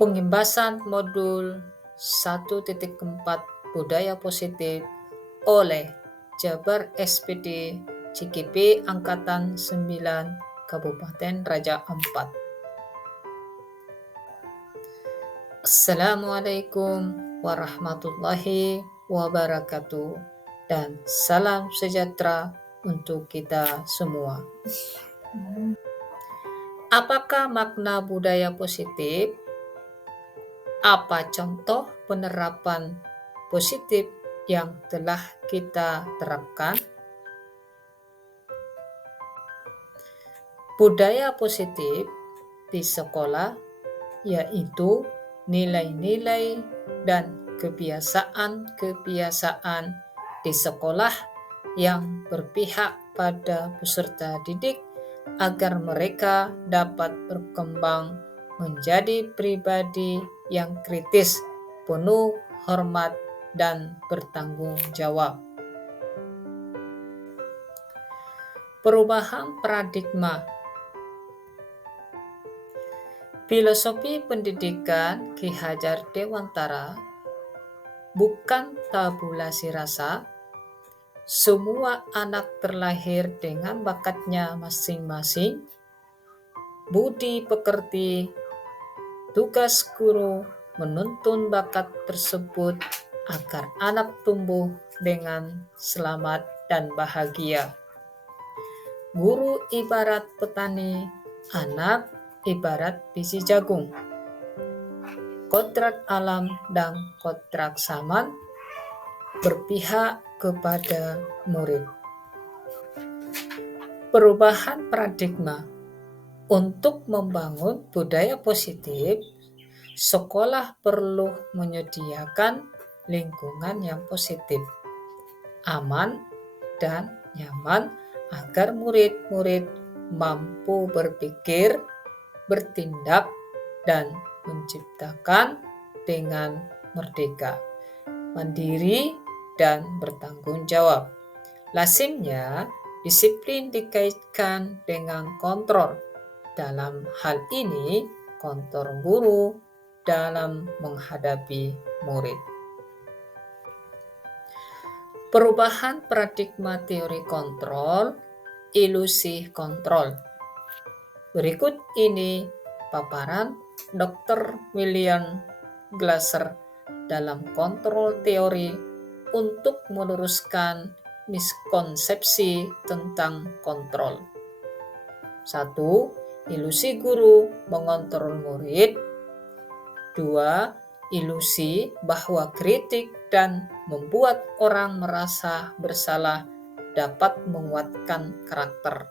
Pengembasan modul 1.4 Budaya Positif oleh Jabar SPD CKP Angkatan 9 Kabupaten Raja Ampat. Assalamualaikum warahmatullahi wabarakatuh dan salam sejahtera untuk kita semua. Apakah makna budaya positif? Apa contoh penerapan positif yang telah kita terapkan? Budaya positif di sekolah yaitu nilai-nilai dan kebiasaan-kebiasaan di sekolah yang berpihak pada peserta didik agar mereka dapat berkembang menjadi pribadi yang kritis, penuh hormat, dan bertanggung jawab. Perubahan paradigma. Filosofi pendidikan Ki Hajar Dewantara bukan tabulasi rasa. Semua anak terlahir dengan bakatnya masing-masing. Budi pekerti, tugas guru menuntun bakat tersebut agar anak tumbuh dengan selamat dan bahagia. Guru ibarat petani, anak ibarat biji jagung. Kodrat alam dan kodrat zaman berpihak kepada murid. Perubahan paradigma. Untuk membangun budaya positif, sekolah perlu menyediakan lingkungan yang positif, aman, dan nyaman agar murid-murid mampu berpikir, bertindak, dan menciptakan dengan merdeka, mandiri, dan bertanggung jawab. Lazimnya, disiplin dikaitkan dengan kontrol. Dalam hal ini, kontrol guru dalam menghadapi murid. Perubahan paradigma teori kontrol, ilusi kontrol. Berikut ini paparan Dr. William Glasser dalam kontrol teori untuk meluruskan miskonsepsi tentang kontrol. 1. Ilusi guru mengontrol murid. 2. Ilusi bahwa kritik dan membuat orang merasa bersalah dapat menguatkan karakter.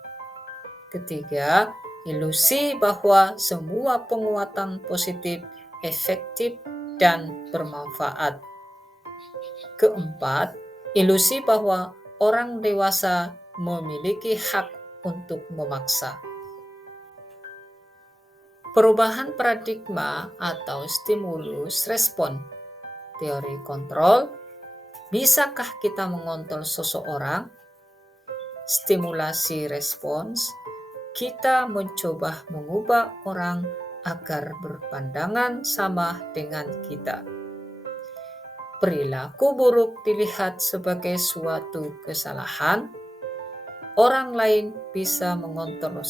Ketiga, ilusi bahwa semua penguatan positif efektif dan bermanfaat. Keempat, ilusi bahwa orang dewasa memiliki hak untuk memaksa. Perubahan paradigma atau stimulus respon. Teori kontrol. Bisakah kita mengontrol seseorang? Stimulasi respons. Kita mencoba mengubah orang agar berpandangan sama dengan kita. Perilaku buruk dilihat sebagai suatu kesalahan. Orang lain bisa mengontrol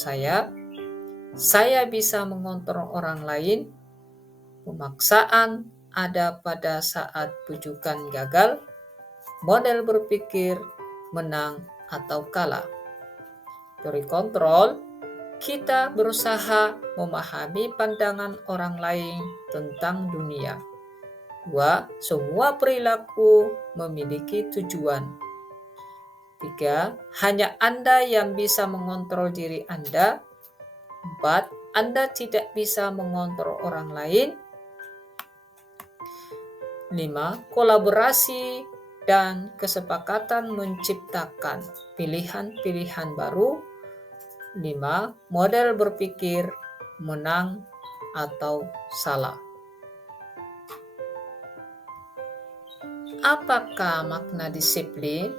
saya bisa mengontrol orang lain. Pemaksaan ada pada saat bujukan gagal. Model berpikir menang atau kalah. Teori kontrol, kita berusaha memahami pandangan orang lain tentang dunia. 2. Semua perilaku memiliki tujuan. 3. Hanya Anda yang bisa mengontrol diri Anda. 4. Anda tidak bisa mengontrol orang lain. 5. Kolaborasi dan kesepakatan menciptakan pilihan-pilihan baru. 5. Model berpikir menang atau salah. Apakah makna disiplin?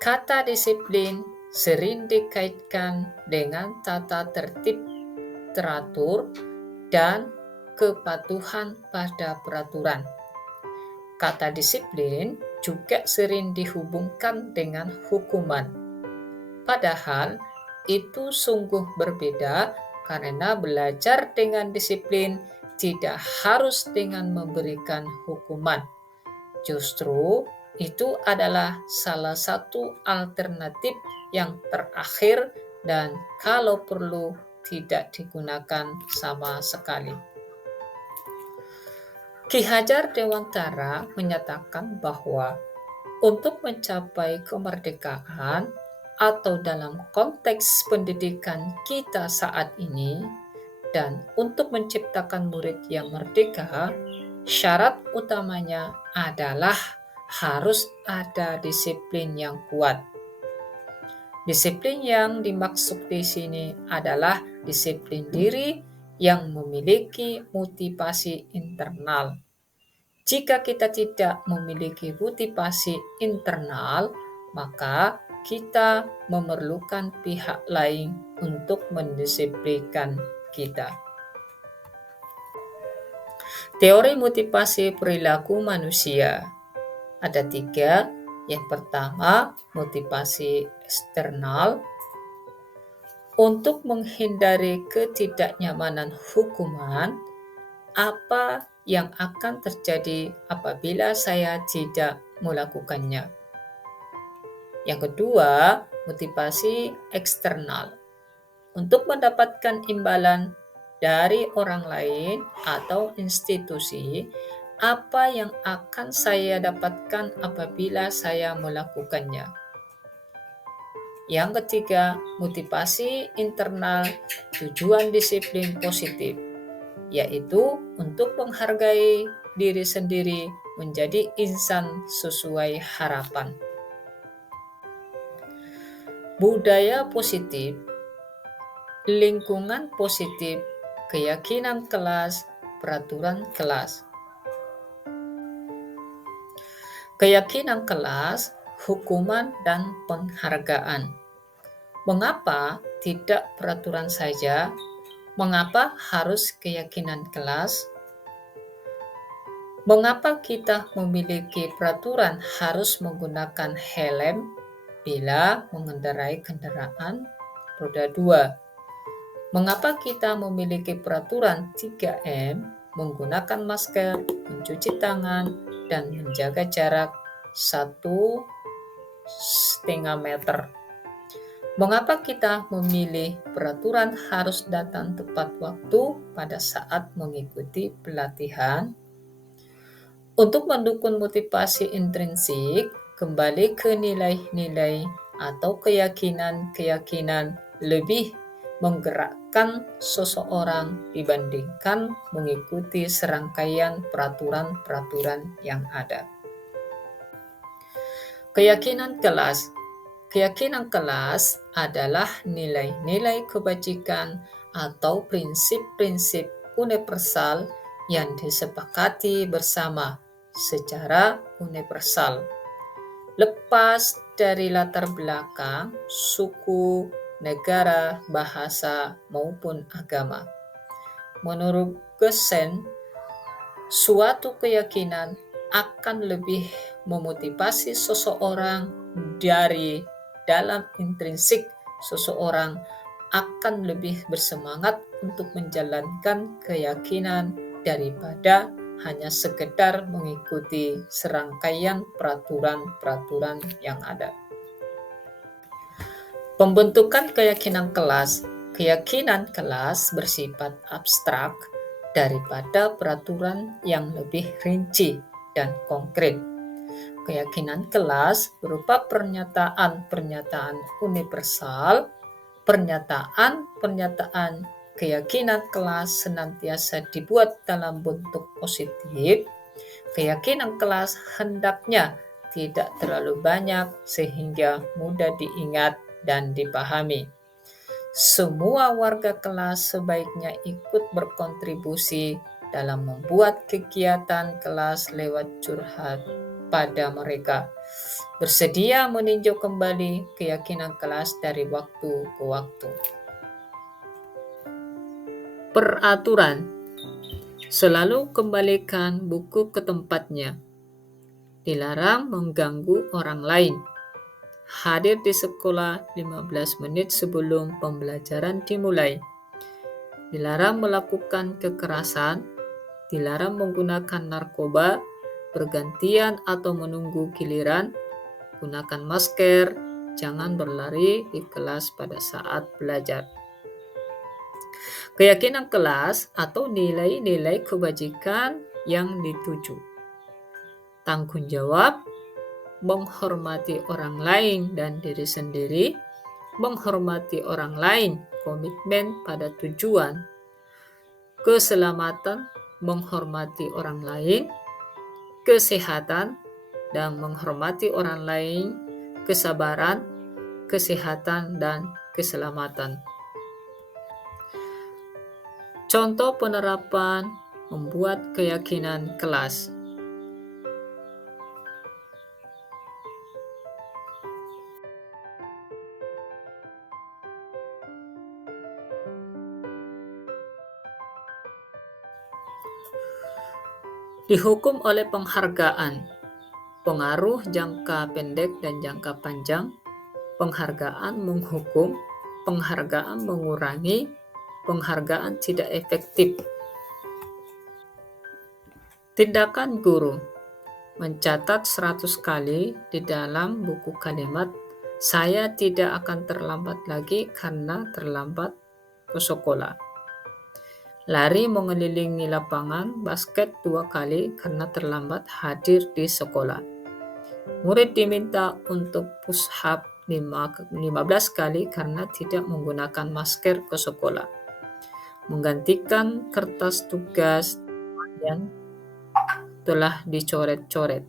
Kata disiplin sering dikaitkan dengan tata tertib, teratur, dan kepatuhan pada peraturan. Kata disiplin juga sering dihubungkan dengan hukuman. Padahal itu sungguh berbeda karena belajar dengan disiplin tidak harus dengan memberikan hukuman. Justru itu adalah salah satu alternatif yang terakhir dan kalau perlu tidak digunakan sama sekali. Ki Hajar Dewantara menyatakan bahwa untuk mencapai kemerdekaan atau dalam konteks pendidikan kita saat ini dan untuk menciptakan murid yang merdeka, syarat utamanya adalah harus ada disiplin yang kuat. Disiplin yang dimaksud di sini adalah disiplin diri yang memiliki motivasi internal. Jika kita tidak memiliki motivasi internal, maka kita memerlukan pihak lain untuk mendisiplinkan kita. Teori motivasi perilaku manusia ada 3. Yang pertama, motivasi eksternal. Untuk menghindari ketidaknyamanan hukuman, apa yang akan terjadi apabila saya tidak melakukannya? Yang kedua, motivasi eksternal. Untuk mendapatkan imbalan dari orang lain atau institusi, apa yang akan saya dapatkan apabila saya melakukannya? Yang ketiga, motivasi internal, tujuan disiplin positif, yaitu untuk menghargai diri sendiri menjadi insan sesuai harapan. Budaya positif, lingkungan positif, keyakinan kelas, peraturan kelas. Keyakinan kelas, hukuman, dan penghargaan. Mengapa tidak peraturan saja? Mengapa harus keyakinan kelas? Mengapa kita memiliki peraturan harus menggunakan helm bila mengendarai kendaraan roda 2? Mengapa kita memiliki peraturan 3M, menggunakan masker, mencuci tangan, dan menjaga jarak 1,5 meter? Mengapa kita memilih peraturan harus datang tepat waktu pada saat mengikuti pelatihan? Untuk mendukung motivasi intrinsik, kembali ke nilai-nilai atau keyakinan-keyakinan lebih menggerakkan seseorang dibandingkan mengikuti serangkaian peraturan-peraturan yang ada. Keyakinan kelas. Keyakinan kelas adalah nilai-nilai kebajikan atau prinsip-prinsip universal yang disepakati bersama secara universal, lepas dari latar belakang, suku, negara, bahasa, maupun agama. Menurut Gesen, suatu keyakinan akan lebih memotivasi seseorang dari dalam intrinsik seseorang akan lebih bersemangat untuk menjalankan keyakinan daripada hanya sekedar mengikuti serangkaian peraturan-peraturan yang ada. Pembentukan keyakinan kelas. Keyakinan kelas bersifat abstrak daripada peraturan yang lebih rinci dan konkret. Keyakinan kelas berupa pernyataan-pernyataan universal. Pernyataan-pernyataan keyakinan kelas senantiasa dibuat dalam bentuk positif. Keyakinan kelas hendaknya tidak terlalu banyak sehingga mudah diingat dan dipahami. Semua warga kelas sebaiknya ikut berkontribusi dalam membuat kegiatan kelas lewat curhat pada mereka, bersedia meninjau kembali keyakinan kelas dari waktu ke waktu. Peraturan. Selalu kembalikan buku ke tempatnya. Dilarang mengganggu orang lain. Hadir di sekolah 15 menit sebelum pembelajaran dimulai. Dilarang melakukan kekerasan. Dilarang menggunakan narkoba, bergantian atau menunggu giliran. Gunakan masker. Jangan berlari di kelas pada saat belajar. Keyakinan kelas atau nilai-nilai kebajikan yang dituju. Tanggung jawab, menghormati orang lain dan diri sendiri, menghormati orang lain, komitmen pada tujuan, keselamatan, menghormati orang lain, kesehatan, dan menghormati orang lain, kesabaran, kesehatan, dan keselamatan. Contoh penerapan membuat keyakinan kelas. Dihukum oleh penghargaan, pengaruh jangka pendek dan jangka panjang, penghargaan menghukum, penghargaan mengurangi, penghargaan tidak efektif. Tindakan guru, mencatat 100 kali di dalam buku kalimat, saya tidak akan terlambat lagi karena terlambat ke sekolah. Lari mengelilingi lapangan basket 2 kali karena terlambat hadir di sekolah. Murid diminta untuk push up 15 kali karena tidak menggunakan masker ke sekolah. Menggantikan kertas tugas yang telah dicoret-coret.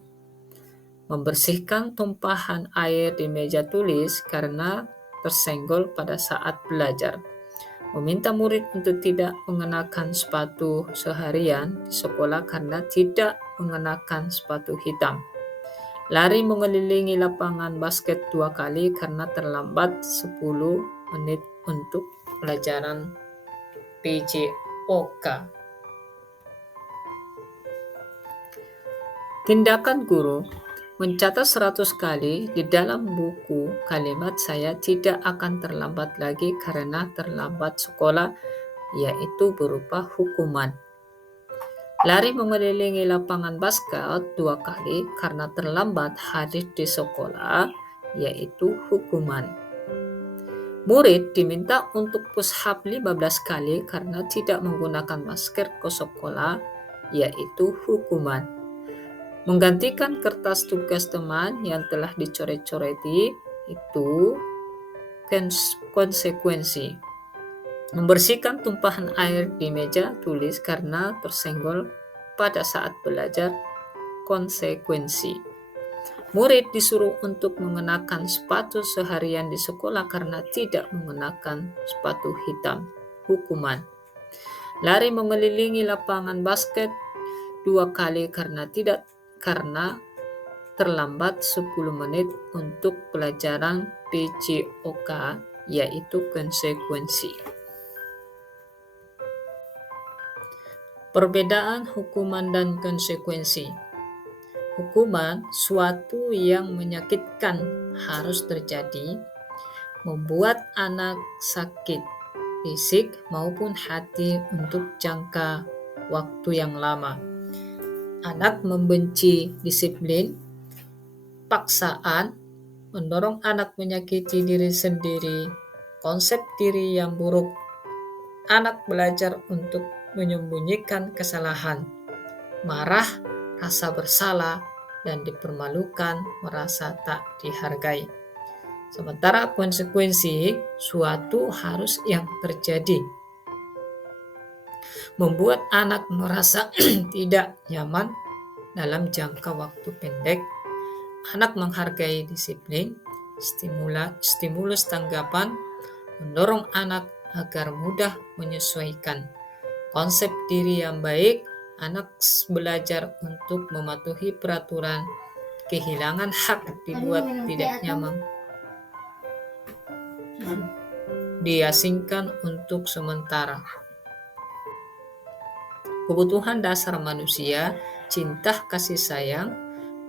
Membersihkan tumpahan air di meja tulis karena tersenggol pada saat belajar. Meminta murid untuk tidak mengenakan sepatu seharian di sekolah karena tidak mengenakan sepatu hitam. Lari mengelilingi lapangan basket 2 kali karena terlambat 10 menit untuk pelajaran PJOK. Tindakan guru, mencatat 100 kali di dalam buku kalimat saya tidak akan terlambat lagi karena terlambat sekolah, yaitu berupa hukuman. Lari mengelilingi lapangan basket 2 kali karena terlambat hadir di sekolah, yaitu hukuman. Murid diminta untuk push up 15 kali karena tidak menggunakan masker ke sekolah, yaitu hukuman. Menggantikan kertas tugas teman yang telah dicoret-coreti itu konsekuensi. Membersihkan tumpahan air di meja tulis karena tersenggol pada saat belajar, konsekuensi. Murid disuruh untuk mengenakan sepatu seharian di sekolah karena tidak mengenakan sepatu hitam, hukuman. Lari mengelilingi lapangan basket 2 kali karena terlambat 10 menit untuk pelajaran PJOK, yaitu konsekuensi. Perbedaan hukuman dan konsekuensi. Hukuman, suatu yang menyakitkan harus terjadi, membuat anak sakit fisik maupun hati untuk jangka waktu yang lama. Anak membenci disiplin, paksaan, mendorong anak menyakiti diri sendiri, konsep diri yang buruk. Anak belajar untuk menyembunyikan kesalahan, marah, rasa bersalah, dan dipermalukan, merasa tak dihargai. Sementara konsekuensi, suatu harus yang terjadi, membuat anak merasa tidak nyaman dalam jangka waktu pendek. Anak menghargai disiplin, stimulus tanggapan, mendorong anak agar mudah menyesuaikan. Konsep diri yang baik, anak belajar untuk mematuhi peraturan, kehilangan hak dibuat tidak nyaman, diasingkan untuk sementara. Kebutuhan dasar manusia, cinta kasih sayang,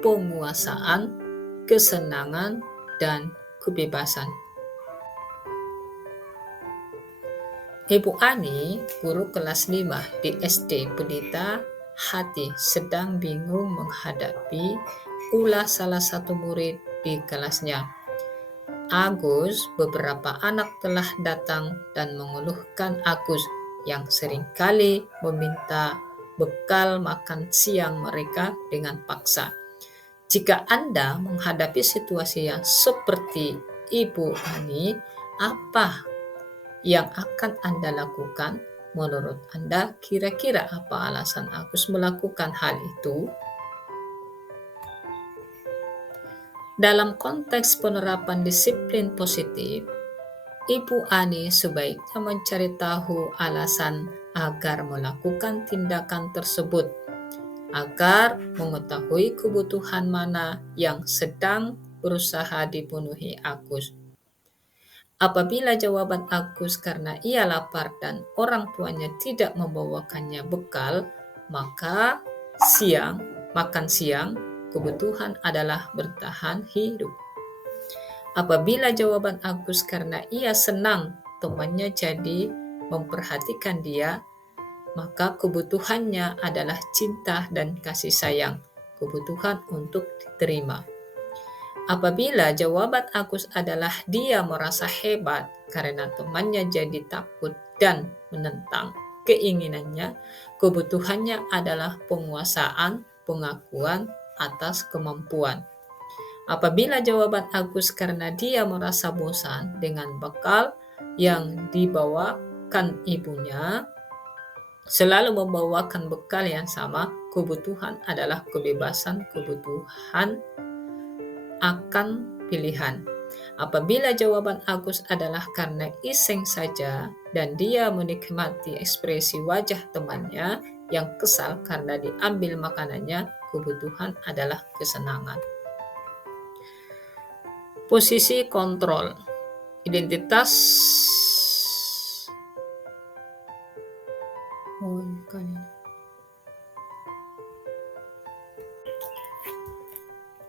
penguasaan, kesenangan, dan kebebasan. Ibu Ani, guru kelas 5 di SD Pelita Hati, sedang bingung menghadapi ulah salah satu murid di kelasnya. Agus, beberapa anak telah datang dan mengeluhkan Agus yang seringkali meminta bekal makan siang mereka dengan paksa. Jika Anda menghadapi situasi yang seperti Ibu Ani, apa yang akan Anda lakukan? Menurut Anda, kira-kira apa alasan Agus melakukan hal itu? Dalam konteks penerapan disiplin positif, Ibu Ani sebaiknya mencari tahu alasan agar melakukan tindakan tersebut, agar mengetahui kebutuhan mana yang sedang berusaha dipenuhi Agus. Apabila jawaban Agus karena ia lapar dan orang tuanya tidak membawakannya bekal, maka makan siang, kebutuhan adalah bertahan hidup. Apabila jawaban Agus karena ia senang temannya jadi memperhatikan dia, maka kebutuhannya adalah cinta dan kasih sayang, kebutuhan untuk diterima. Apabila jawaban Agus adalah dia merasa hebat karena temannya jadi takut dan menentang keinginannya, kebutuhannya adalah penguasaan, pengakuan atas kemampuan. Apabila jawaban Agus karena dia merasa bosan dengan bekal yang dibawakan ibunya, selalu membawakan bekal yang sama, kebutuhan adalah kebebasan, kebutuhan akan pilihan. Apabila jawaban Agus adalah karena iseng saja dan dia menikmati ekspresi wajah temannya yang kesal karena diambil makanannya, kebutuhan adalah kesenangan. Posisi kontrol. Identitas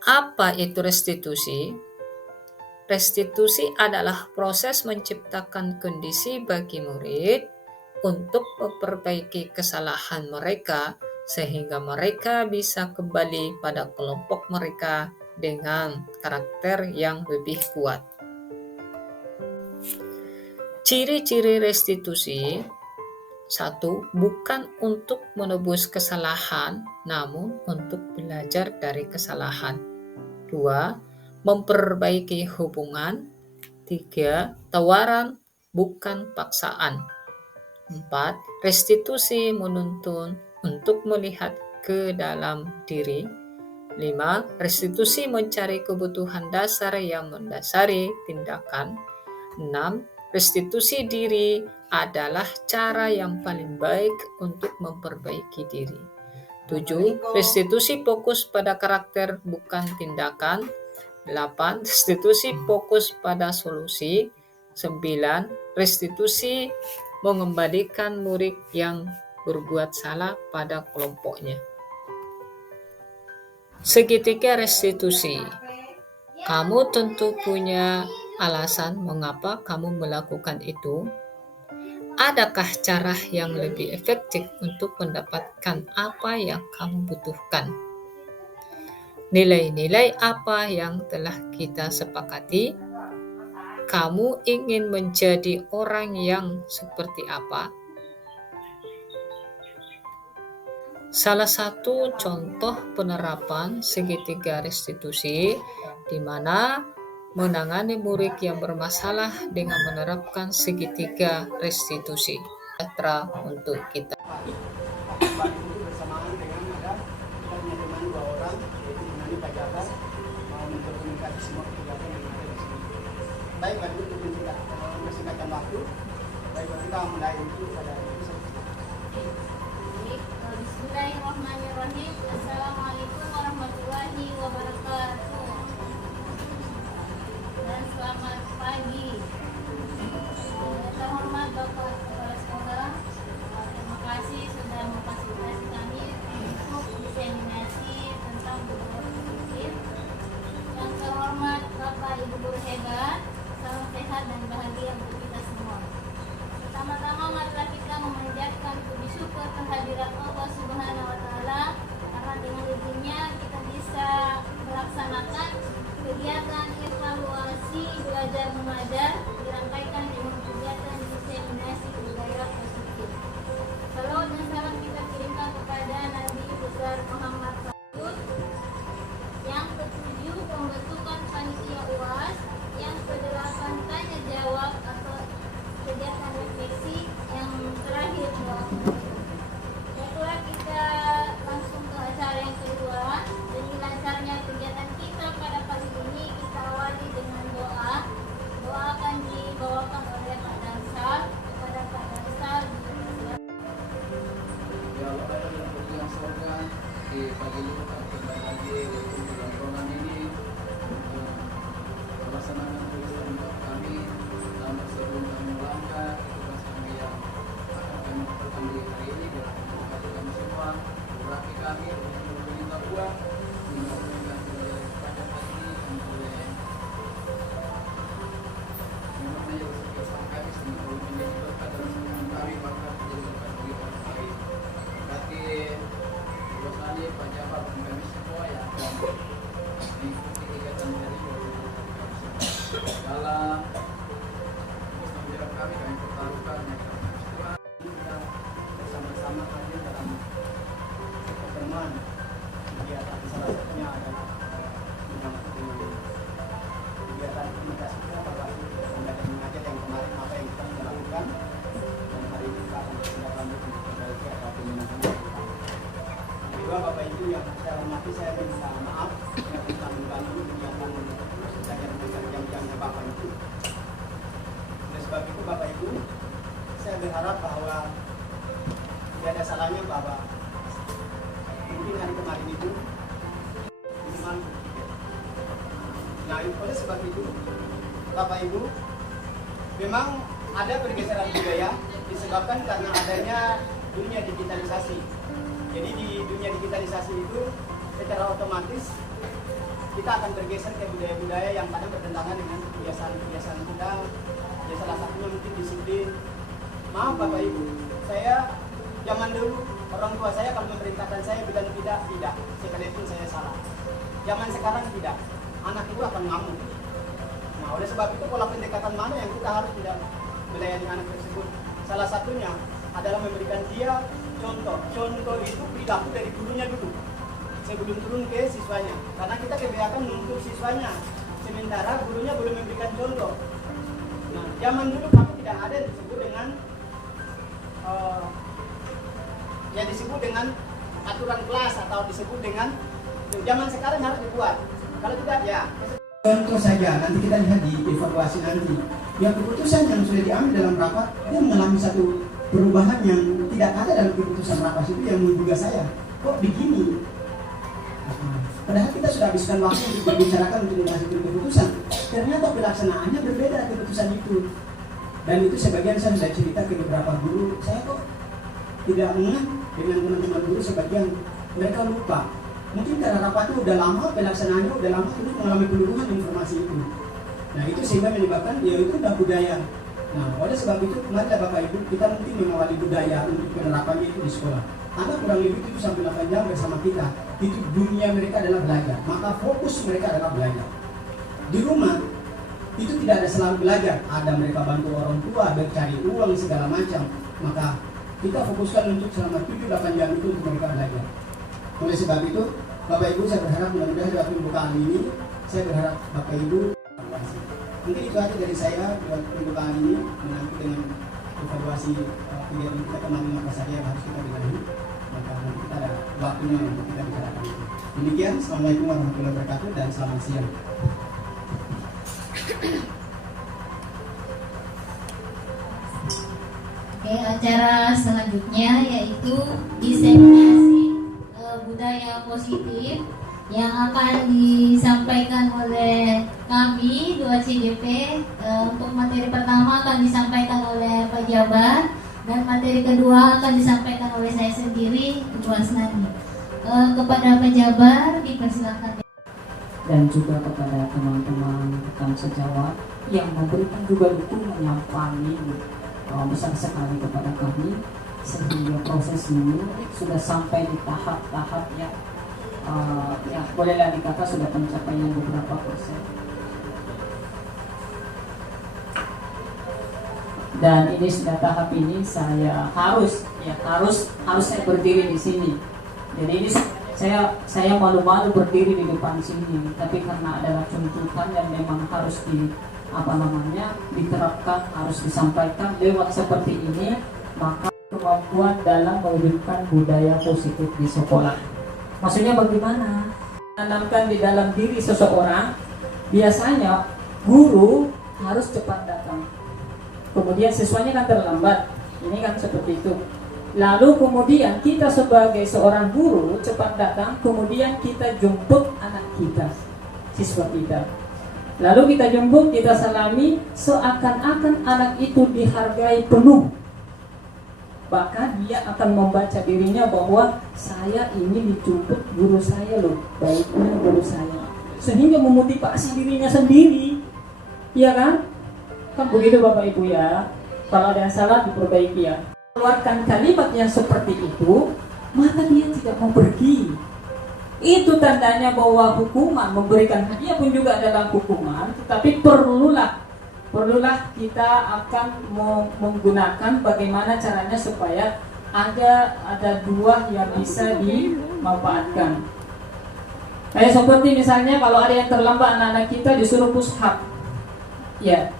Apa itu restitusi? Restitusi adalah proses menciptakan kondisi bagi murid untuk memperbaiki kesalahan mereka sehingga mereka bisa kembali pada kelompok mereka dengan karakter yang lebih kuat. Ciri-ciri restitusi: 1. Bukan untuk menebus kesalahan, namun untuk belajar dari kesalahan. 2. Memperbaiki hubungan. 3. Tawaran, bukan paksaan. 4. Restitusi menuntun untuk melihat ke dalam diri. 5. Restitusi mencari kebutuhan dasar yang mendasari tindakan. 6. Restitusi diri adalah cara yang paling baik untuk memperbaiki diri. 7. Restitusi fokus pada karakter bukan tindakan. 8. Restitusi fokus pada solusi. 9. Restitusi mengembalikan murid yang berbuat salah pada kelompoknya. Segitiga restitusi. Kamu tentu punya alasan mengapa kamu melakukan itu. Adakah cara yang lebih efektif untuk mendapatkan apa yang kamu butuhkan? Nilai-nilai apa yang telah kita sepakati? Kamu ingin menjadi orang yang seperti apa? Salah satu contoh penerapan segitiga restitusi di mana menangani murid yang bermasalah dengan menerapkan segitiga restitusi. Sejahtera untuk kita. Bersamaan dengan ada kita punya teman 2 orang, yaitu Nani Pajakan, mau berkomunikasi semua kegiatan yang ada di sini. Baiklah, untuk mempersingkatkan waktu, baiklah kita mulai itu pada Bismillahirrahmanirrahim. Assalamualaikum warahmatullahi wabarakatuh. Dan selamat pagi. Yang terhormat Bapak Kepala Sekolah, terima kasih sudah memfasilitasi kalau ada yang petugas sorga di pagi ini kembali lagi untuk dalam program ini untuk melaksanakan tugas kami selama sebelum kami melangkah tugas kami yang akan kami lakukan di hari ini berkati kami semua berarti kami untuk meminta uang dengan pada hari ini kami boleh memang saja bersama kami semua menjadi berkat dalam semua kami bahkan menjadi berkat bagi orang lain. Berarti tugas kami pejabat dan kami semua yang akan mengikuti kegiatan hari ini dalam tugas tanggung jawab kami pertaruhkan yang kami semua kita bersama-sama hadir dalam pertemuan kegiatan salah satunya adalah kegiatan komunikasi kita berlaku belajar mengajar yang kemarin apa yang kita sudah lakukan dan hari ini kita akan tindak lanjut untuk memperbaiki atau penyelesaian yang kita lakukan. Kedua Bapak Ibu yang saya hormati, saya minta maaf yang telah mengganggu kegiatan belajar mengajar jam-jamnya Bapak Ibu. Oleh sebab itu Bapak Ibu, saya berharap bahwa tidak ada salahnya bahwa mungkin hari kemarin itu minimal berpikir. Nah, oleh sebab itu Bapak Ibu, memang ada pergeseran budaya disebabkan karena adanya dunia digitalisasi. Jadi di dunia digitalisasi itu secara otomatis kita akan bergeser ke budaya-budaya yang kadang bertentangan dengan kebiasaan-kebiasaan kita. Ya salah satunya mungkin disiplin. Maaf Bapak Ibu, saya zaman dulu orang tua saya kalau memerintahkan saya bilang tidak, sekalipun saya salah. Zaman sekarang tidak, anak itu akan ngamuk. Nah, oleh sebab itu pola pendekatan mana yang kita harus tidak melayani anak tersebut? Salah satunya adalah memberikan dia contoh. Contoh itu perilaku dari gurunya dulu sebelum turun ke siswanya. Karena kita kebanyakan menuntut siswanya, sementara gurunya belum memberikan contoh. Nah, zaman dulu kami tidak ada disebut dengan yang disebut dengan aturan kelas atau disebut dengan zaman sekarang harus dibuat. Kalau tidak ya contoh saja, nanti kita lihat di evaluasi nanti. Yang keputusan yang sudah diambil dalam rapat dia mengalami satu perubahan yang tidak ada dalam keputusan rapat itu yang menduga saya. Kok begini? Padahal kita sudah habiskan waktu untuk membicarakan untuk menghasilkan keputusan. Ternyata pelaksanaannya berbeda keputusan itu. Dan itu sebagian saya sudah cerita ke beberapa guru. Saya kok tidak mengenal dengan teman-teman guru sebagian mereka lupa. Mungkin karena rapatnya udah lama, pelaksanaannya udah lama, itu mengalami peluruhan informasi itu. Nah itu sehingga menyebabkan ya itu udah budaya. Nah oleh sebab itu mari Bapak Ibu kita mungkin mengawali budaya untuk penerapannya itu di sekolah. Karena kurang lebih itu sampai 8 jam bersama kita. Itu dunia mereka adalah belajar. Maka fokus mereka adalah belajar. Di rumah itu tidak ada selalu belajar. Ada mereka bantu orang tua, bercari uang segala macam. Maka kita fokuskan untuk selama 7-8 jam itu untuk mereka belajar. Oleh sebab itu, Bapak Ibu saya berharap mudah-mudahan dalam pembukaan ini, saya berharap Bapak Ibu evaluasi. Mungkin itu aja dari saya buat pembukaan ini, menanti dengan evaluasi kegiatan kita kemarin apa saja yang harus kita benahi. Maka nanti kita ada waktunya untuk kita bicarakan itu. Demikian, Assalamualaikum warahmatullahi wabarakatuh dan selamat siang. Oke, acara selanjutnya yaitu diseminasi budaya positif yang akan disampaikan oleh kami 2CGP. Untuk materi pertama akan disampaikan oleh Pak Jabar dan materi kedua akan disampaikan oleh saya sendiri, Ibu Asnani. Kepada Pak Jabar dipersilakan. Dan juga kepada teman-teman rekan sejawat yang memberikan juga dukungan yang paling besar sekali kepada kami, sehingga proses ini sudah sampai di tahap-tahap yang bolehlah dikata sudah pencapaian beberapa persen. Dan ini sudah tahap ini saya harus saya berdiri di sini. Jadi ini saya malu-malu berdiri di depan sini, tapi karena adalah tuntutan dan memang harus diterapkan, harus disampaikan lewat seperti ini, maka kemampuan dalam mewujudkan budaya positif di sekolah. Maksudnya bagaimana? Tanamkan di dalam diri seseorang, biasanya guru harus cepat datang. Kemudian siswanya kan terlambat. Ini kan seperti itu. Lalu kemudian kita sebagai seorang guru cepat datang, kemudian kita jemput anak kita, siswa kita. Lalu kita jemput, kita salami, seakan-akan anak itu dihargai penuh. Bahkan dia akan membaca dirinya bahwa saya ini dijemput guru saya loh, baiknya guru saya. Sehingga memotivasi dirinya sendiri. Iya kan? Kan begitu Bapak Ibu ya. Kalau ada yang salah diperbaiki ya. Keluarkan kalimat yang seperti itu, maka dia tidak mau pergi. Itu tandanya bahwa hukuman, memberikan hadiah pun juga adalah hukuman. Tetapi perlulah kita akan menggunakan bagaimana caranya supaya ada dua yang bisa dimanfaatkan. Kayak seperti misalnya kalau ada yang terlambat anak-anak kita disuruh push up. Ya,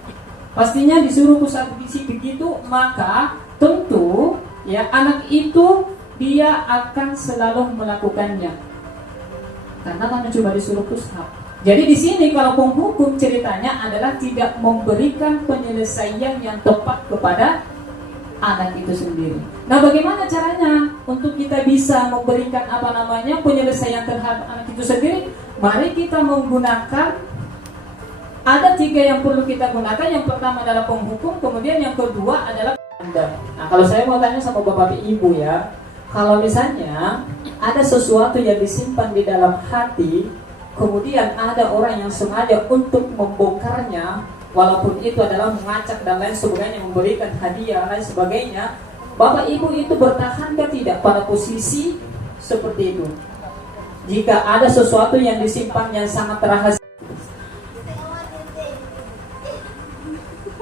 pastinya disuruh push up begitu, maka tentu ya anak itu dia akan selalu melakukannya. Karena kan cuma disuruh push up. Jadi di sini kalau penghukum ceritanya adalah tidak memberikan penyelesaian yang tepat kepada anak itu sendiri. Nah, bagaimana caranya untuk kita bisa memberikan penyelesaian terhadap anak itu sendiri? Mari kita menggunakan, ada 3 yang perlu kita gunakan. Yang pertama adalah penghukum, kemudian yang kedua adalah Anda. Nah, kalau saya mau tanya sama Bapak Ibu ya, kalau misalnya ada sesuatu yang disimpan di dalam hati, kemudian ada orang yang sengaja untuk membongkarnya, walaupun itu adalah mengacak dan lain sebagainya, memberikan hadiah lain sebagainya, Bapak Ibu itu bertahankah tidak pada posisi seperti itu? Jika ada sesuatu yang disimpan yang sangat rahasia.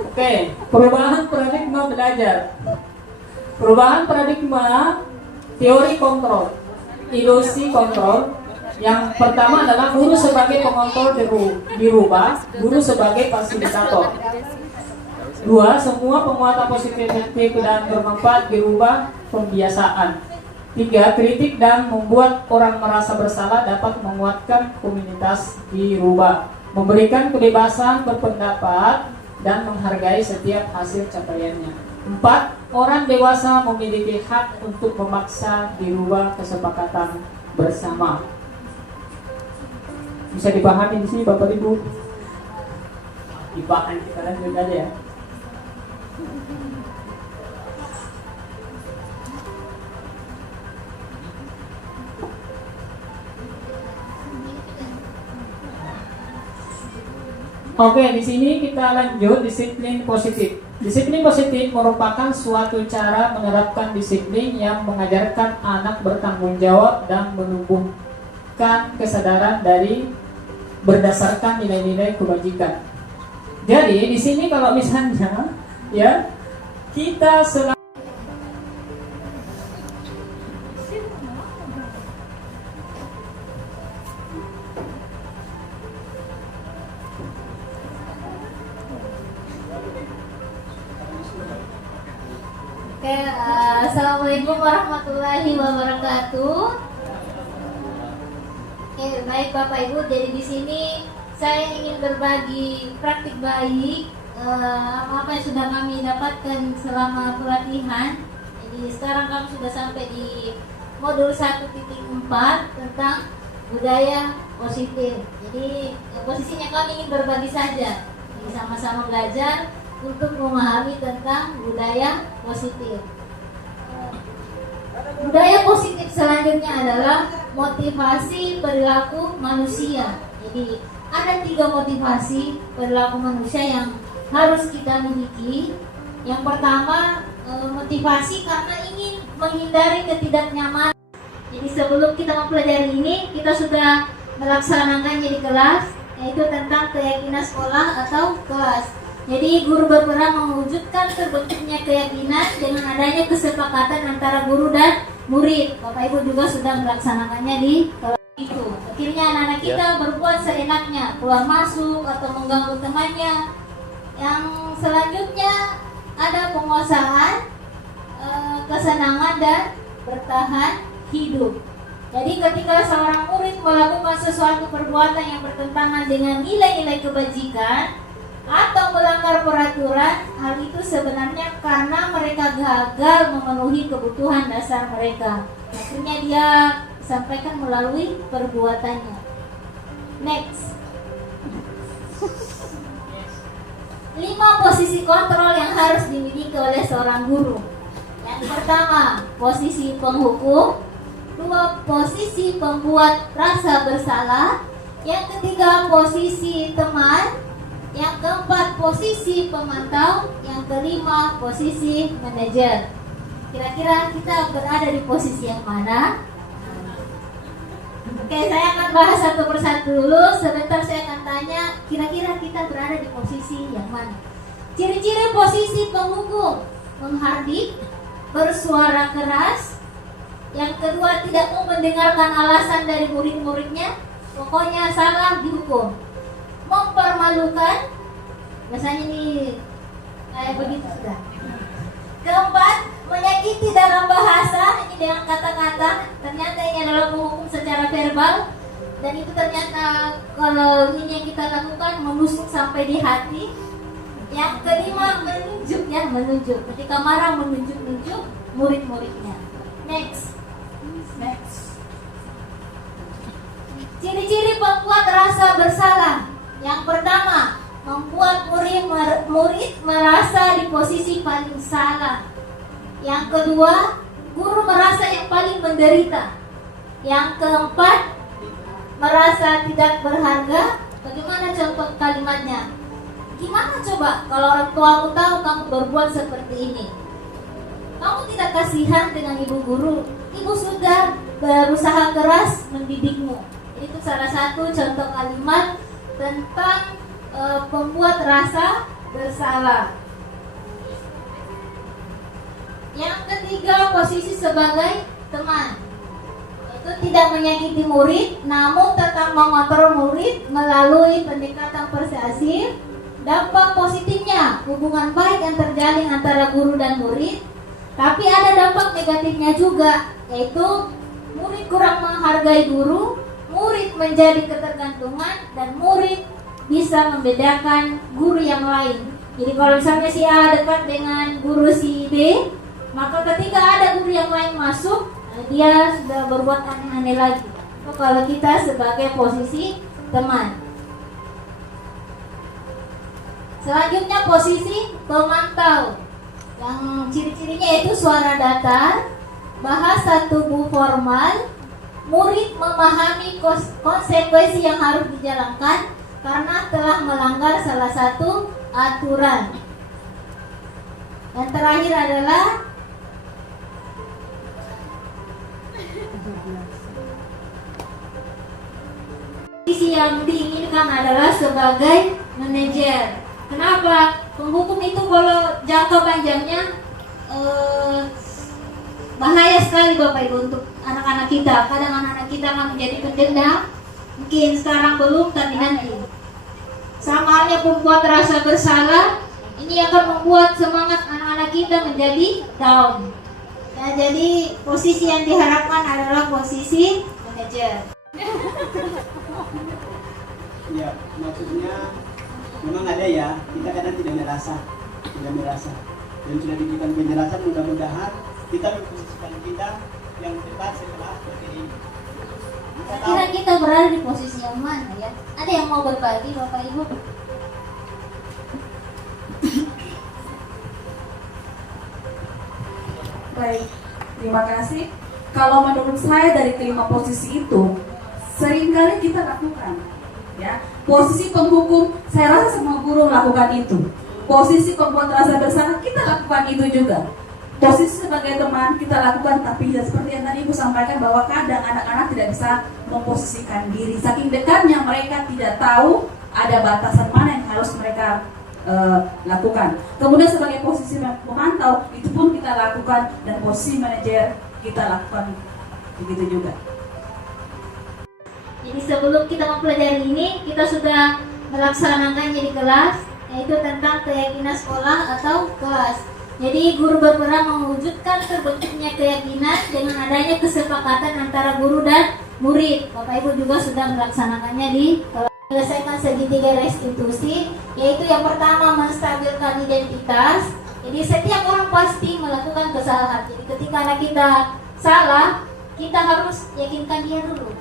Oke, perubahan paradigma belajar. Perubahan paradigma teori kontrol, ilusi kontrol. Yang pertama adalah guru sebagai pengontrol dirubah, guru sebagai fasilitator. 2, semua penguatan positif dan bermanfaat dirubah pembiasaan. 3, kritik dan membuat orang merasa bersalah dapat menguatkan komunitas dirubah. Memberikan kebebasan berpendapat dan menghargai setiap hasil capaiannya. 4, orang dewasa memiliki hak untuk memaksa dirubah kesepakatan bersama. Bisa dipahami di sini Bapak Ibu? Dipahami, kita lanjut aja ya. Oke, di sini kita lanjut disiplin positif. Disiplin positif merupakan suatu cara menerapkan disiplin yang mengajarkan anak bertanggung jawab dan menumbuhkan kesadaran berdasarkan nilai-nilai kebajikan. Jadi di sini kalau misalnya ya kita selalu Assalamualaikum warahmatullahi wabarakatuh. Baik Bapak Ibu, jadi di sini saya ingin berbagi praktik baik apa yang sudah kami dapatkan selama pelatihan. Jadi sekarang kami sudah sampai di modul 1.4 tentang budaya positif. Jadi posisinya kami ingin berbagi saja, jadi sama-sama belajar untuk memahami tentang budaya positif. Budaya positif selanjutnya adalah motivasi perilaku manusia. Jadi ada 3 motivasi perilaku manusia yang harus kita miliki. Yang pertama, motivasi karena ingin menghindari ketidaknyamanan. Jadi sebelum kita mempelajari ini, kita sudah melaksanakannya di kelas, yaitu tentang keyakinan sekolah atau kelas. Jadi guru berperan mewujudkan terbentuknya keyakinan dengan adanya kesepakatan antara guru dan murid. Bapak Ibu juga sudah melaksanakannya di kelas itu. Akhirnya anak-anak kita berbuat seenaknya, keluar masuk atau mengganggu temannya. Yang selanjutnya ada penguasaan, kesenangan dan bertahan hidup. Jadi ketika seorang murid melakukan sesuatu perbuatan yang bertentangan dengan nilai-nilai kebajikan, atau melanggar peraturan, hal itu sebenarnya karena mereka gagal memenuhi kebutuhan dasar mereka. Akhirnya dia sampaikan melalui perbuatannya. Next. 5 posisi kontrol yang harus dimiliki oleh seorang guru. Yang pertama, posisi penghukum. 2, posisi pembuat rasa bersalah. Yang ketiga, posisi teman. Yang keempat, posisi pemantau. Yang kelima, posisi manajer. Kira-kira kita berada di posisi yang mana? Oke, saya akan bahas satu persatu dulu. Sebentar saya akan tanya, kira-kira kita berada di posisi yang mana? Ciri-ciri posisi penghukum: menghardik, bersuara keras. Yang kedua, tidak mau mendengarkan alasan dari murid-muridnya. Pokoknya salah dihukum. Mempermalukan, biasanya ini kayak begitu sudah. Keempat, menyakiti dalam bahasa, ini dengan kata-kata. Ternyata ini adalah menghukum secara verbal, dan itu ternyata kalau ini yang kita lakukan menusuk sampai di hati. Yang kelima, menunjuk, ya, menunjuk. Ketika marah menunjuk-nunjuk murid-muridnya. Next. Ciri-ciri pembuat rasa bersalah. Yang pertama, membuat murid merasa di posisi paling salah. Yang kedua, guru merasa yang paling menderita. Yang keempat, merasa tidak berharga. Bagaimana contoh kalimatnya? Gimana coba kalau orang tuamu tahu kamu berbuat seperti ini? Kamu tidak kasihan dengan ibu guru? Ibu sudah berusaha keras mendidikmu. Itu salah satu contoh kalimat tentang pembuat rasa bersalah. Yang ketiga, posisi sebagai teman. Itu tidak menyakiti murid, namun tetap mengontrol murid melalui pendekatan persuasif. Dampak positifnya, hubungan baik yang terjalin antara guru dan murid. Tapi ada dampak negatifnya juga, yaitu murid kurang menghargai guru, murid menjadi ketergantungan, dan murid bisa membedakan guru yang lain. Jadi kalau misalnya si A dekat dengan guru si B, maka ketika ada guru yang lain masuk, dia sudah berbuat aneh-aneh lagi. So, kalau kita sebagai posisi teman. Selanjutnya posisi pemantau. Yang ciri-cirinya itu suara datar, bahasa tubuh formal, murid memahami konsekuensi yang harus dijalankan karena telah melanggar salah satu aturan. Yang terakhir adalah posisi yang diinginkan adalah sebagai manajer. Kenapa? Penghukum itu kalau jangka panjangnya bahaya sekali Bapak Ibu untuk anak-anak kita. Kadang anak-anak kita akan menjadi pendendam, mungkin sekarang belum, tapi nanti. Sama halnya pembuat rasa bersalah, ini akan membuat semangat anak-anak kita menjadi down. Nah, jadi posisi yang diharapkan adalah posisi manajer. Ya, maksudnya memang ada ya, kita kadang tidak merasa. Dan sudah diberikan penjelasan, mudah-mudahan kita memposisikan kita yang tepat setelah seperti ini. Kira kita berada di posisi yang mana ya? Ada yang mau berbagi Bapak Ibu? Baik, terima kasih. Kalau menurut saya dari kelima posisi itu seringkali kita lakukan, ya. Posisi penghukum, saya rasa semua guru melakukan itu. Posisi pembuat rasa bersalah, kita lakukan itu juga. Posisi sebagai teman kita lakukan, tapi ya seperti yang tadi Ibu sampaikan bahwa kadang anak-anak tidak bisa memposisikan diri. Saking dekatnya mereka tidak tahu ada batasan mana yang harus mereka lakukan. Kemudian sebagai posisi pemantau, itu pun kita lakukan, dan posisi manajer kita lakukan begitu juga. Jadi sebelum kita mempelajari ini, kita sudah melaksanakannya di kelas, yaitu tentang keyakinan sekolah atau kelas. Jadi guru berperan mewujudkan terbentuknya keyakinan dengan adanya kesepakatan antara guru dan murid. Bapak Ibu juga sudah melaksanakannya di kelas. menyelesaikan segitiga restitusi, yaitu yang pertama menstabilkan identitas. Jadi setiap orang pasti melakukan kesalahan. Jadi ketika anak kita salah, kita harus yakinkan dia dulu.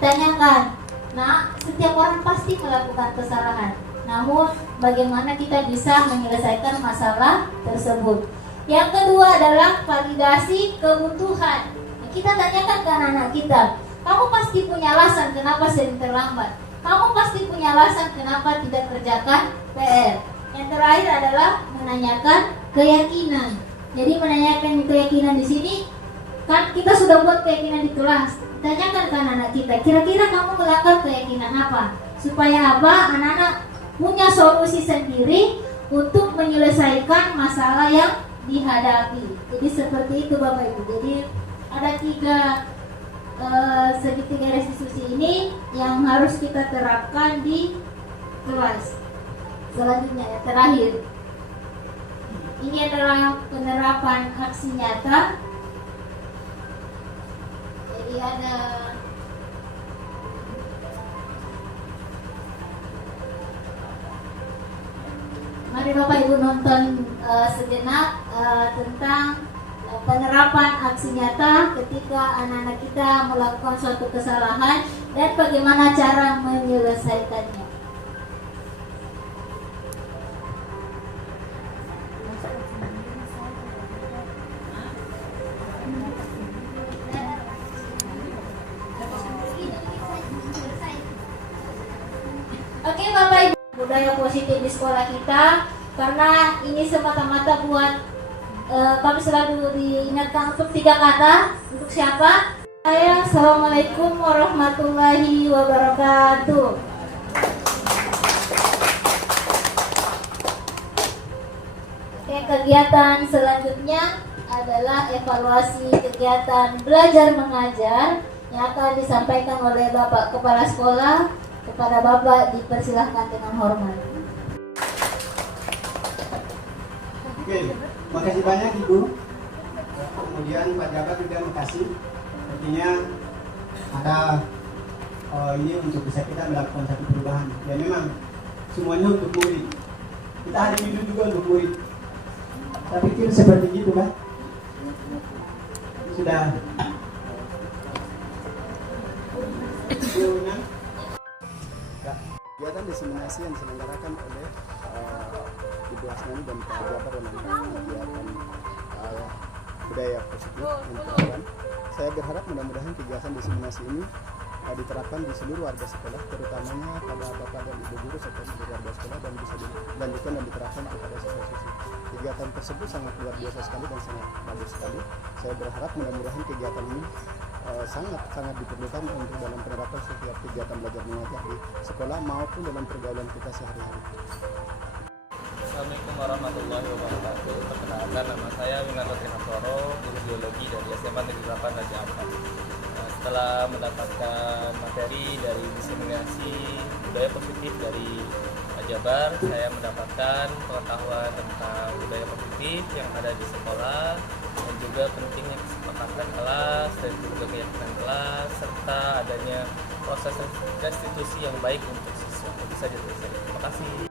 Ditanyakan, nah setiap orang pasti melakukan kesalahan. Namun bagaimana kita bisa menyelesaikan masalah tersebut? Yang kedua adalah validasi kebutuhan. Kita tanyakan ke anak-anak kita, kamu pasti punya alasan kenapa sering terlambat. Kamu pasti punya alasan kenapa tidak kerjakan PR. Yang terakhir adalah menanyakan keyakinan. Jadi menanyakan keyakinan di sini, kan kita sudah buat keyakinan di kelas. Tanyakan ke anak-anak kita, kira-kira kamu melanggar keyakinan apa? Supaya apa? Anak-anak punya solusi sendiri untuk menyelesaikan masalah yang dihadapi. Jadi seperti itu Bapak Ibu. Jadi ada segitiga restitusi ini yang harus kita terapkan di kelas. Selanjutnya yang terakhir, ini adalah penerapan aksi nyata. Jadi ada mari Bapak Ibu nonton sejenak tentang penerapan aksi nyata ketika anak-anak kita melakukan suatu kesalahan dan bagaimana cara menyelesaikannya. Oke Bapak Ibu, budaya positif di sekolah kita, karena ini semata-mata buat kami selalu diingatkan untuk 3 kata. Untuk siapa? Saya. Assalamualaikum warahmatullahi wabarakatuh. Oke, kegiatan selanjutnya adalah evaluasi kegiatan belajar mengajar yang akan disampaikan oleh Bapak Kepala Sekolah. Kepada Bapak dipersilahkan dengan hormat. Oke, makasih banyak Ibu. Kemudian Pak Jabat juga makasih. Artinya ada ini untuk bisa kita melakukan satu perubahan. Ya memang semuanya untuk murid. Kita hari ini juga untuk murid. Saya pikir seperti itu kan. Sudah. Kegiatan diseminasi yang diselenggarakan oleh Ibu Asnani dan Pak Jabar dalam kegiatan budaya positif untuk kawan. Saya berharap mudah-mudahan kegiatan diseminasi ini diterapkan di seluruh warga sekolah, terutamanya pada Bapak dan Ibu guru serta seluruh warga sekolah, dan bisa dilanjutkan dan diterapkan kepada siswa-siswi. Kegiatan tersebut sangat luar biasa sekali dan sangat bagus sekali. Saya berharap mudah-mudahan kegiatan ini sangat diperlukan untuk dalam penerapan setiap kegiatan belajar mengajar di sekolah maupun dalam pergaulan kita sehari-hari. Assalamualaikum warahmatullahi wabarakatuh. Perkenalkan, nama saya Winarto Trinasoro, guru biologi dari SMA Negeri 8 Raja Ampat. Setelah mendapatkan materi dari diseminasi budaya positif dari Pak Jabar, saya mendapatkan pengetahuan tentang budaya positif yang ada di sekolah dan juga pentingnya kesepakatan kelas dan juga keyakinan kelas serta adanya proses restitusi yang baik untuk siswa. Itu saja dari saya. Terima kasih.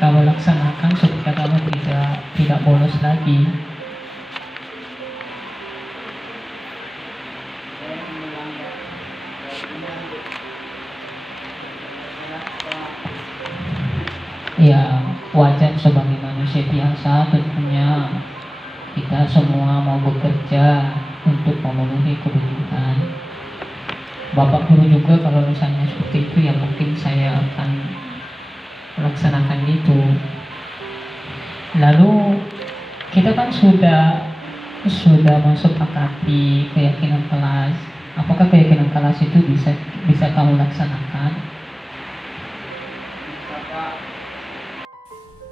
kamu laksanakan supaya kamu tidak bolos lagi. Ya, wajar sebagai manusia biasa tentunya kita semua mau bekerja untuk memenuhi kebutuhan. Bapak guru juga kalau misalnya seperti itu ya mungkin saya akan melaksanakan itu. Lalu kita kan sudah mensepakati keyakinan kelas. Apakah keyakinan kelas itu bisa kamu laksanakan?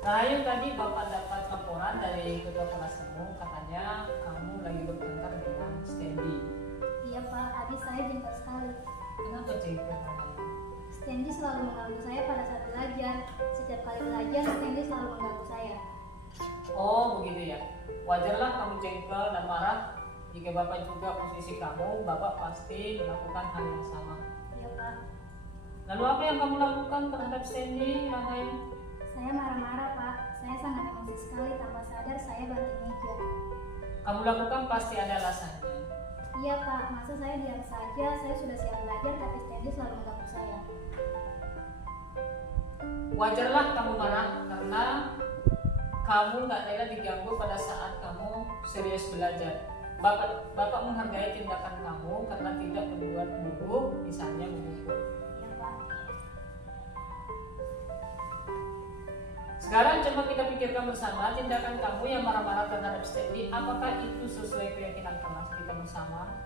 Rahayu, tadi Bapak dapat laporan dari kedua kelasmu, katanya kamu lagi bertengkar dengan Stanley. Iya Pak, habis saya jengkel sekali. Kenapa jengkel? Stanley selalu mengganggu saya pada saat belajar. Setiap kali belajar, Stanley selalu mengganggu saya. Oh begitu ya. Wajarlah kamu jengkel dan marah. Jika Bapak juga posisi kamu, Bapak pasti melakukan hal yang sama. Iya Pak. Lalu apa yang kamu lakukan terhadap Stanley, Rahayu? Saya marah-marah Pak. Saya sangat emosi sekali, tanpa sadar saya banting meja. Kamu lakukan pasti ada alasannya. Iya Pak, masa saya diam saja, saya sudah siap belajar tapi Stanley selalu mengganggu saya. Wajarlah kamu marah karena kamu nggak rela diganggu pada saat kamu serius belajar. Bapak menghargai tindakan kamu karena tidak berbuat buruk, misalnya memukul. Iya Pak. Sekarang coba kita pikirkan bersama, tindakan kamu yang marah-marah terhadap Stanley, apakah itu sesuai keyakinan kelas kita bersama?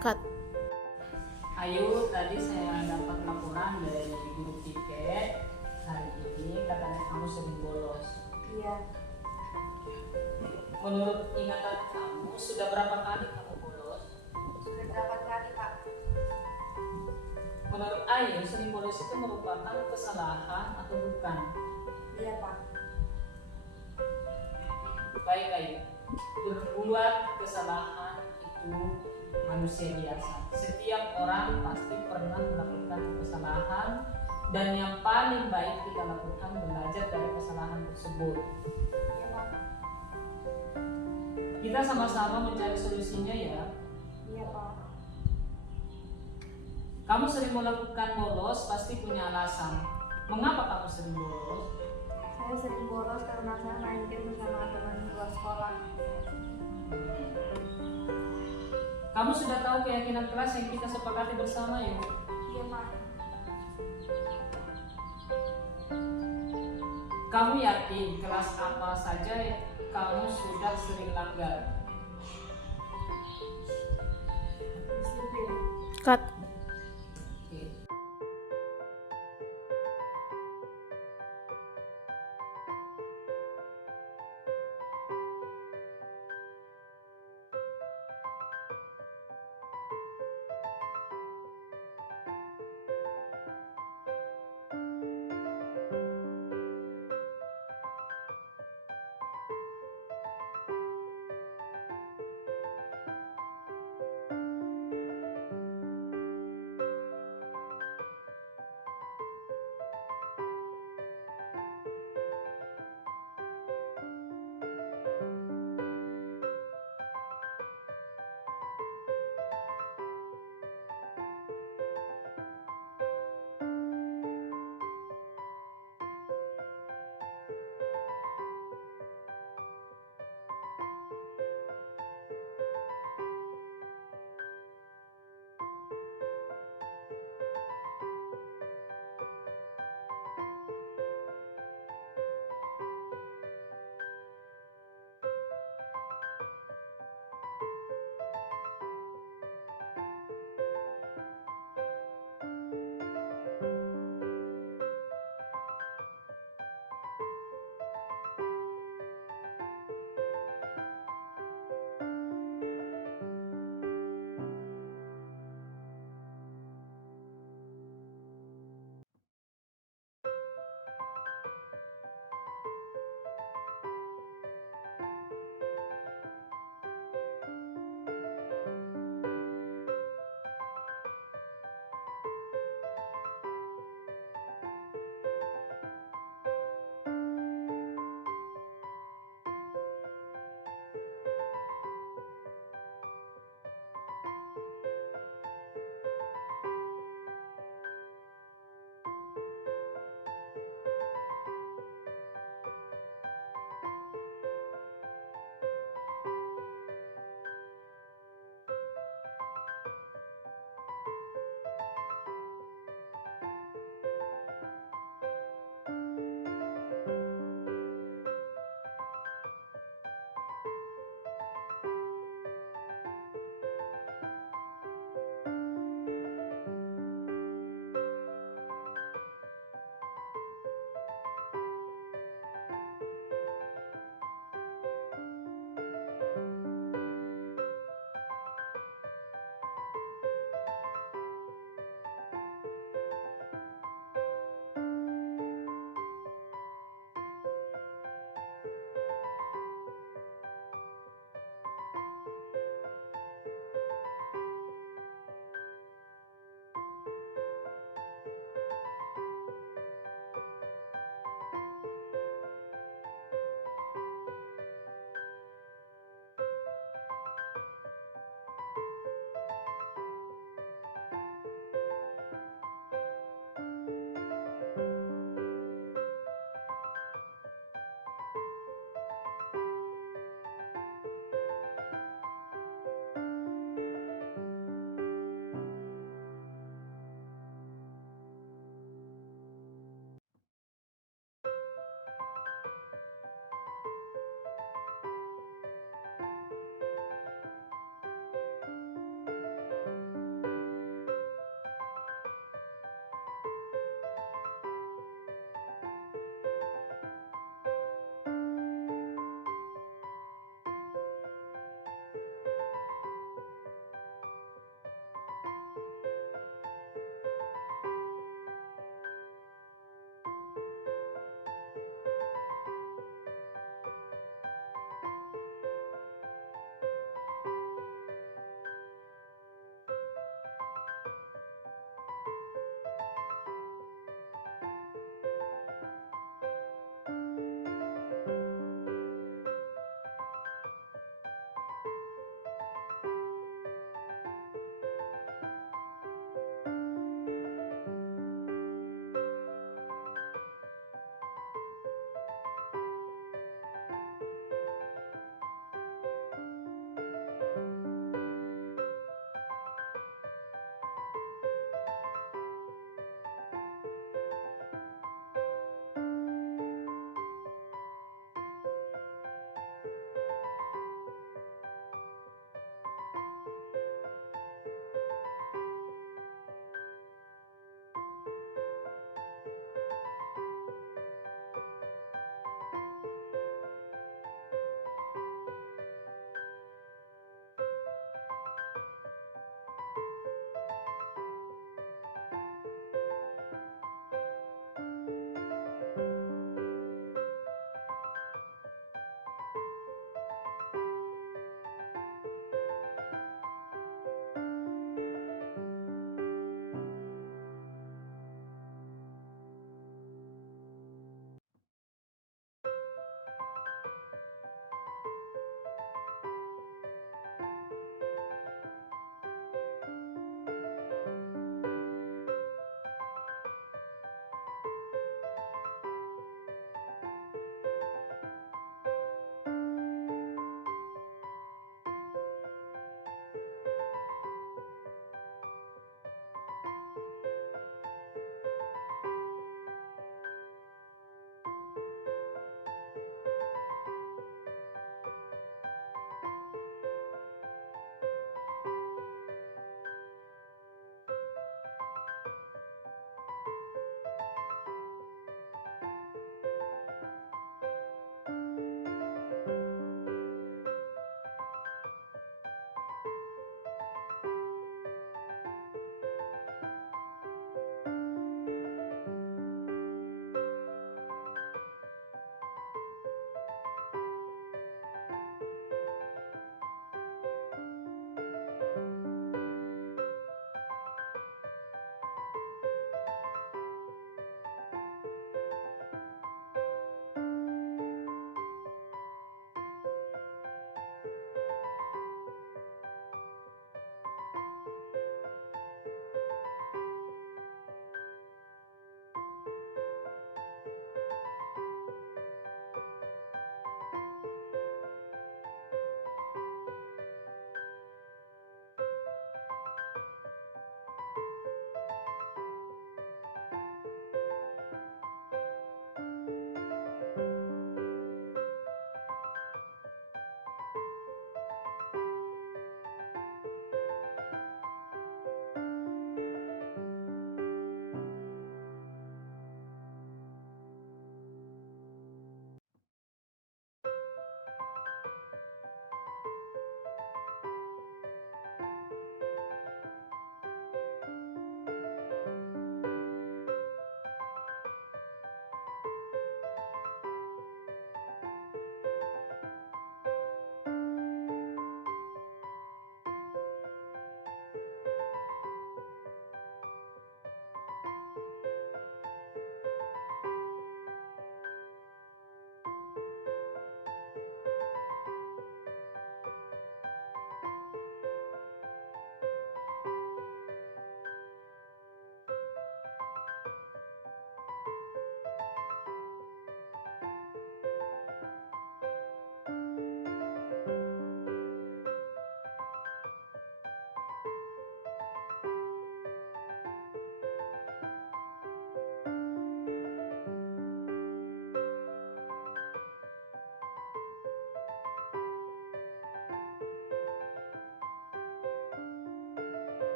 Cut. Ayu, tadi saya dapat laporan dari guru tiket hari ini, katanya kamu sering bolos. Iya. Menurut ingatan kamu, sudah berapa kali kamu bolos? Sudah berapa kali Pak? Menurut Ayu, sering bolos itu merupakan kesalahan atau bukan? Iya Pak. Baik Ayu, berbuat kesalahan itu manusia biasa. Setiap orang pasti pernah melakukan kesalahan, dan yang paling baik kita lakukan belajar dari kesalahan tersebut. Iya Pak. Kita sama-sama mencari solusinya ya. Iya Pak. Kamu sering melakukan bolos pasti punya alasan. Mengapa kamu sering bolos? Saya sering bolos karena saya main game bersama teman di luar sekolah. Kamu sudah tahu keyakinan kelas yang kita sepakati bersama yuk. Iya Pak. Kamu yakin kelas apa saja kamu sudah sering langgar? Disiplin. Cut.